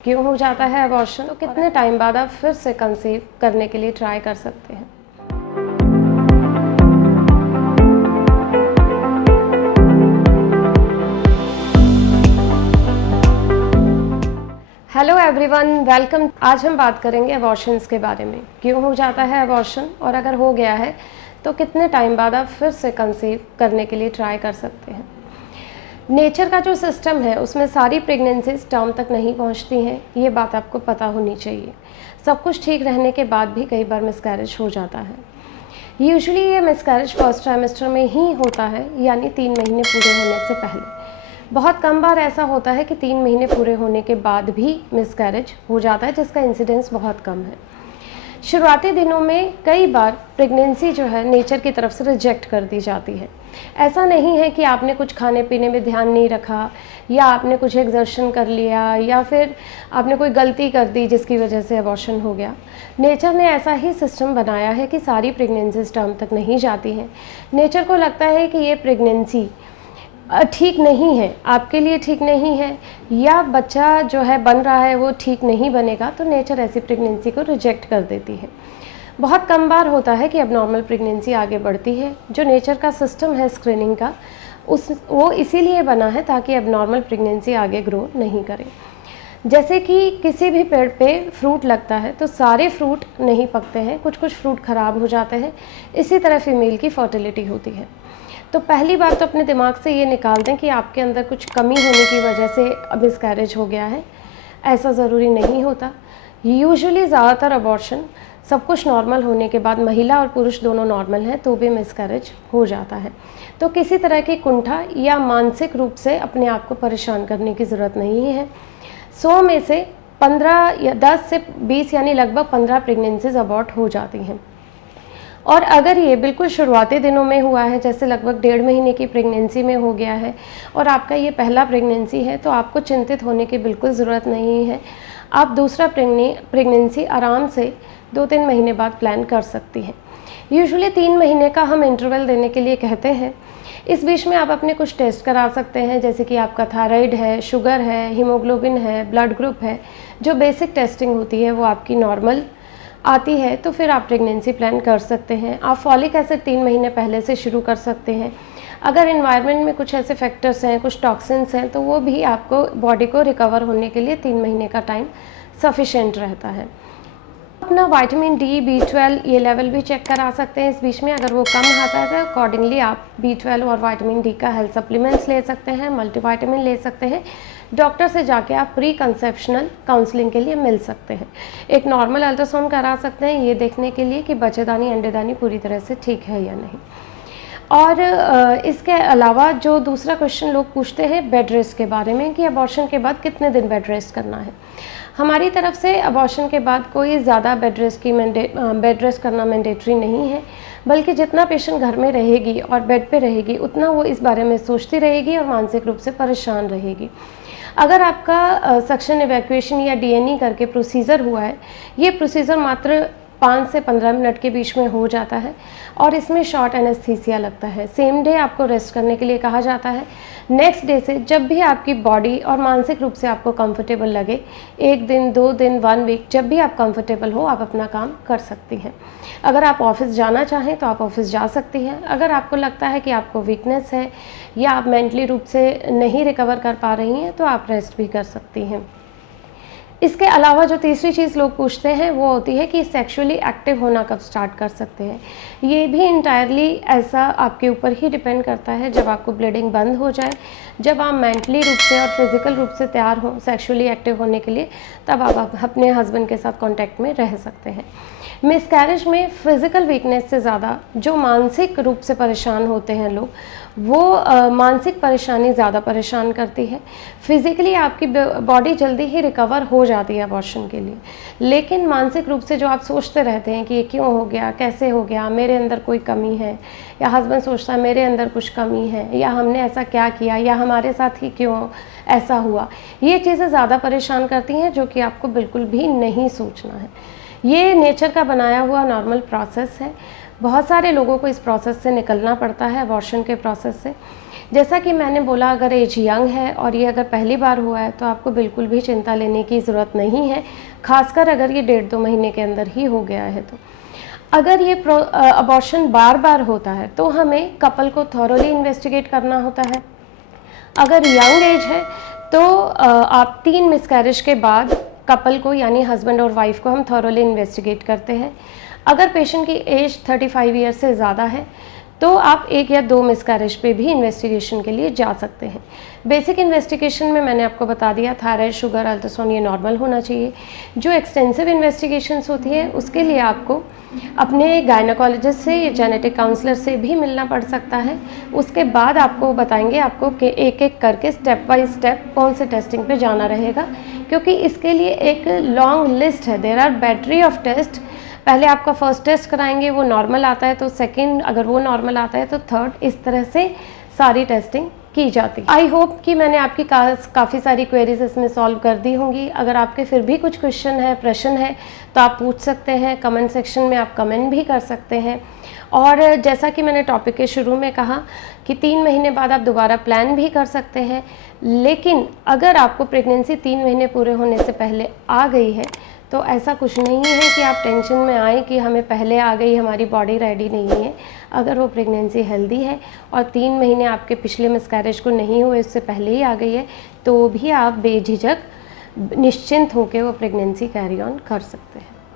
क्यों हो जाता है अबॉर्शन, तो कितने टाइम बाद आप फिर से कंसीव करने के लिए ट्राई कर सकते हैं। Hello everyone, welcome. आज हम बात करेंगे अबॉर्शंस के बारे में। क्यों हो जाता है अबॉर्शन और अगर हो गया है तो कितने टाइम बाद आप फिर से कंसीव करने के लिए ट्राई कर सकते हैं। नेचर का जो सिस्टम है उसमें सारी प्रेगनेंसीज टर्म तक नहीं पहुंचती हैं, ये बात आपको पता होनी चाहिए। सब कुछ ठीक रहने के बाद भी कई बार मिसकैरेज हो जाता है। यूजुअली ये मिसकैरेज फर्स्ट ट्राइमेस्टर में ही होता है, यानी 3 महीने पूरे होने से पहले। बहुत कम बार ऐसा होता है कि 3 महीने पूरे होने के बाद भी मिसकैरेज हो जाता है, जिसका इंसिडेंस बहुत कम है। शुरुआती दिनों में कई बार प्रेगनेंसी जो है नेचर की तरफ से रिजेक्ट कर दी जाती है। ऐसा नहीं है कि आपने कुछ खाने पीने में ध्यान नहीं रखा, या आपने कुछ एक्सर्शन कर लिया, या फिर आपने कोई गलती कर दी जिसकी वजह से अबॉर्शन हो गया। नेचर ने ऐसा ही सिस्टम बनाया है कि सारी प्रेगनेंसीज टर्म तक नहीं जाती हैं। नेचर को लगता है कि ये प्रेगनेंसी ठीक नहीं है, आपके लिए ठीक नहीं है, या बच्चा जो है बन रहा है वो ठीक नहीं बनेगा, तो नेचर ऐसी प्रेगनेंसी को रिजेक्ट कर देती है। बहुत कम बार होता है कि अबनॉर्मल प्रेगनेंसी आगे बढ़ती है। जो नेचर का सिस्टम है स्क्रीनिंग का, वो इसीलिए बना है ताकि अबनॉर्मल प्रेगनेंसी आगे ग्रो नहीं करे। जैसे कि किसी भी पेड़ पे फ्रूट लगता है तो सारे फ्रूट नहीं पकते हैं, कुछ कुछ फ्रूट ख़राब हो जाते हैं। इसी तरह फीमेल की फर्टिलिटी होती है। तो पहली बार तो अपने दिमाग से ये निकाल दें कि आपके अंदर कुछ कमी होने की वजह से मिसकैरेज हो गया है। ऐसा ज़रूरी नहीं होता। यूजुअली ज़्यादातर अबॉर्शन सब कुछ नॉर्मल होने के बाद, महिला और पुरुष दोनों नॉर्मल हैं तो भी मिसकैरेज हो जाता है। तो किसी तरह की कुंठा या मानसिक रूप से अपने आप को परेशान करने की ज़रूरत नहीं है। 100 में से 15 या 10 से 20 यानी लगभग 15 प्रेगनेंसीज अबॉर्ट हो जाती हैं। और अगर ये बिल्कुल शुरुआती दिनों में हुआ है, जैसे लगभग 1.5 महीने की प्रेगनेंसी में हो गया है और आपका ये पहला प्रेगनेंसी है, तो आपको चिंतित होने की बिल्कुल ज़रूरत नहीं है। आप दूसरा प्रेगनेंसी आराम से 2-3 महीने बाद प्लान कर सकती हैं। यूजुअली 3 महीने का हम इंटरवल देने के लिए कहते हैं। इस बीच में आप अपने कुछ टेस्ट करा सकते हैं, जैसे कि आपका थायराइड है, शुगर है, हीमोग्लोबिन है, ब्लड ग्रुप है। जो बेसिक टेस्टिंग होती है वो आपकी नॉर्मल आती है तो फिर आप प्रेगनेंसी प्लान कर सकते हैं। आप फॉलिक एसिड 3 महीने पहले से शुरू कर सकते हैं। अगर एनवायरनमेंट में कुछ ऐसे फैक्टर्स हैं, कुछ टॉक्सिन्स हैं, तो वो भी आपको बॉडी को रिकवर होने के लिए 3 महीने का टाइम सफिशेंट रहता है। अपना विटामिन डी, B12 ये लेवल भी चेक करा सकते हैं। इस बीच में अगर वो कम आता है तो अकॉर्डिंगली आप B12 और विटामिन डी का हेल्थ सप्लीमेंट्स ले सकते हैं, मल्टीविटामिन ले सकते हैं। डॉक्टर से जाके आप प्री कंसेप्शनल काउंसलिंग के लिए मिल सकते हैं। एक नॉर्मल अल्ट्रासाउंड करा सकते हैं ये देखने के लिए कि बच्चेदानी अंडेदानी पूरी तरह से ठीक है या नहीं। और इसके अलावा जो दूसरा क्वेश्चन लोग पूछते हैं बेड रेस्ट के बारे में, कि अबॉर्शन के बाद कितने दिन बेड रेस्ट करना है। हमारी तरफ से अबॉर्शन के बाद कोई ज़्यादा बेड रेस्ट करना मैंडेटरी नहीं है, बल्कि जितना पेशेंट घर में रहेगी और बेड पे रहेगी उतना वो इस बारे में सोचती रहेगी और मानसिक रूप से परेशान रहेगी। अगर आपका सक्शन इवैक्यूएशन या DNE करके प्रोसीजर हुआ है, ये प्रोसीजर मात्र 5 से 15 मिनट के बीच में हो जाता है और इसमें शॉर्ट एनेस्थीसिया लगता है। सेम डे आपको रेस्ट करने के लिए कहा जाता है। नेक्स्ट डे से जब भी आपकी बॉडी और मानसिक रूप से आपको कंफर्टेबल लगे, 1 दिन, 2 दिन, 1 वीक, जब भी आप कंफर्टेबल हो आप अपना काम कर सकती हैं। अगर आप ऑफिस जाना चाहें तो आप ऑफिस जा सकती हैं। अगर आपको लगता है कि आपको वीकनेस है या आप मेंटली रूप से नहीं रिकवर कर पा रही हैं तो आप रेस्ट भी कर सकती हैं। इसके अलावा जो तीसरी चीज़ लोग पूछते हैं वो होती है कि सेक्सुअली एक्टिव होना कब स्टार्ट कर सकते हैं। ये भी इंटायरली ऐसा आपके ऊपर ही डिपेंड करता है। जब आपको ब्लीडिंग बंद हो जाए, जब आप मेंटली रूप से और फिज़िकल रूप से तैयार हों सेक्सुअली एक्टिव होने के लिए, तब आप अपने हस्बैंड के साथ कॉन्टैक्ट में रह सकते हैं। मिसकैरेज में फ़िज़िकल वीकनेस से ज़्यादा जो मानसिक रूप से परेशान होते हैं लोग, वो मानसिक परेशानी ज़्यादा परेशान करती है। फिज़िकली आपकी बॉडी जल्दी ही रिकवर हो जाती है अबॉर्शन के लिए, लेकिन मानसिक रूप से जो आप सोचते रहते हैं कि ये क्यों हो गया, कैसे हो गया, मेरे अंदर कोई कमी है, या हस्बैंड सोचता है मेरे अंदर कुछ कमी है, या हमने ऐसा क्या किया, या हमारे साथ ही क्यों ऐसा हुआ, ये चीज़ें ज़्यादा परेशान करती हैं, जो कि आपको बिल्कुल भी नहीं सोचना है। ये नेचर का बनाया हुआ नॉर्मल प्रोसेस है। बहुत सारे लोगों को इस प्रोसेस से निकलना पड़ता है, अबॉर्शन के प्रोसेस से। जैसा कि मैंने बोला, अगर एज यंग है और ये अगर पहली बार हुआ है तो आपको बिल्कुल भी चिंता लेने की ज़रूरत नहीं है, खासकर अगर ये 1.5-2 महीने के अंदर ही हो गया है। तो अगर ये अबॉर्शन बार बार होता है तो हमें कपल को थॉरोली इन्वेस्टिगेट करना होता है। अगर यंग एज है तो आप 3 मिसकैरेज के बाद कपल को यानी हस्बैंड और वाइफ को हम थॉरोली इन्वेस्टिगेट करते हैं। अगर पेशेंट की एज 35 ईयर से ज़्यादा है तो आप 1 या 2 मिसकैरेज पे भी इन्वेस्टिगेशन के लिए जा सकते हैं। बेसिक इन्वेस्टिगेशन में मैंने आपको बता दिया, थायराइड, शुगर, अल्ट्रासाउंड ये नॉर्मल होना चाहिए। जो एक्सटेंसिव इन्वेस्टिगेशंस होती हैं उसके लिए आपको अपने गायनेकोलॉजिस्ट से या जेनेटिक काउंसलर से भी मिलना पड़ सकता है। उसके बाद आपको बताएंगे आपको कि एक एक करके स्टेप बाय स्टेप कौन से टेस्टिंग पे जाना रहेगा, क्योंकि इसके लिए एक लॉन्ग लिस्ट है। There are battery of test. पहले आपका फर्स्ट टेस्ट कराएंगे, वो नॉर्मल आता है तो सेकंड, अगर वो नॉर्मल आता है तो थर्ड, इस तरह से सारी टेस्टिंग की जाती है। आई होप कि मैंने आपकी काफ़ी सारी क्वेरीज इसमें सॉल्व कर दी होंगी। अगर आपके फिर भी कुछ क्वेश्चन है, प्रश्न है, तो आप पूछ सकते हैं। कमेंट सेक्शन में आप कमेंट भी कर सकते हैं। और जैसा कि मैंने टॉपिक के शुरू में कहा कि 3 महीने बाद आप दोबारा प्लान भी कर सकते हैं, लेकिन अगर आपको प्रेगनेंसी 3 महीने पूरे होने से पहले आ गई है तो ऐसा कुछ नहीं है कि आप टेंशन में आए कि हमें पहले आ गई, हमारी बॉडी रेडी नहीं है। अगर वो प्रेगनेंसी हेल्दी है और 3 महीने आपके पिछले मिसकैरेज को नहीं हुए, उससे पहले ही आ गई है, तो भी आप बेझिझक निश्चिंत होकर वो प्रेगनेंसी कैरी ऑन कर सकते हैं।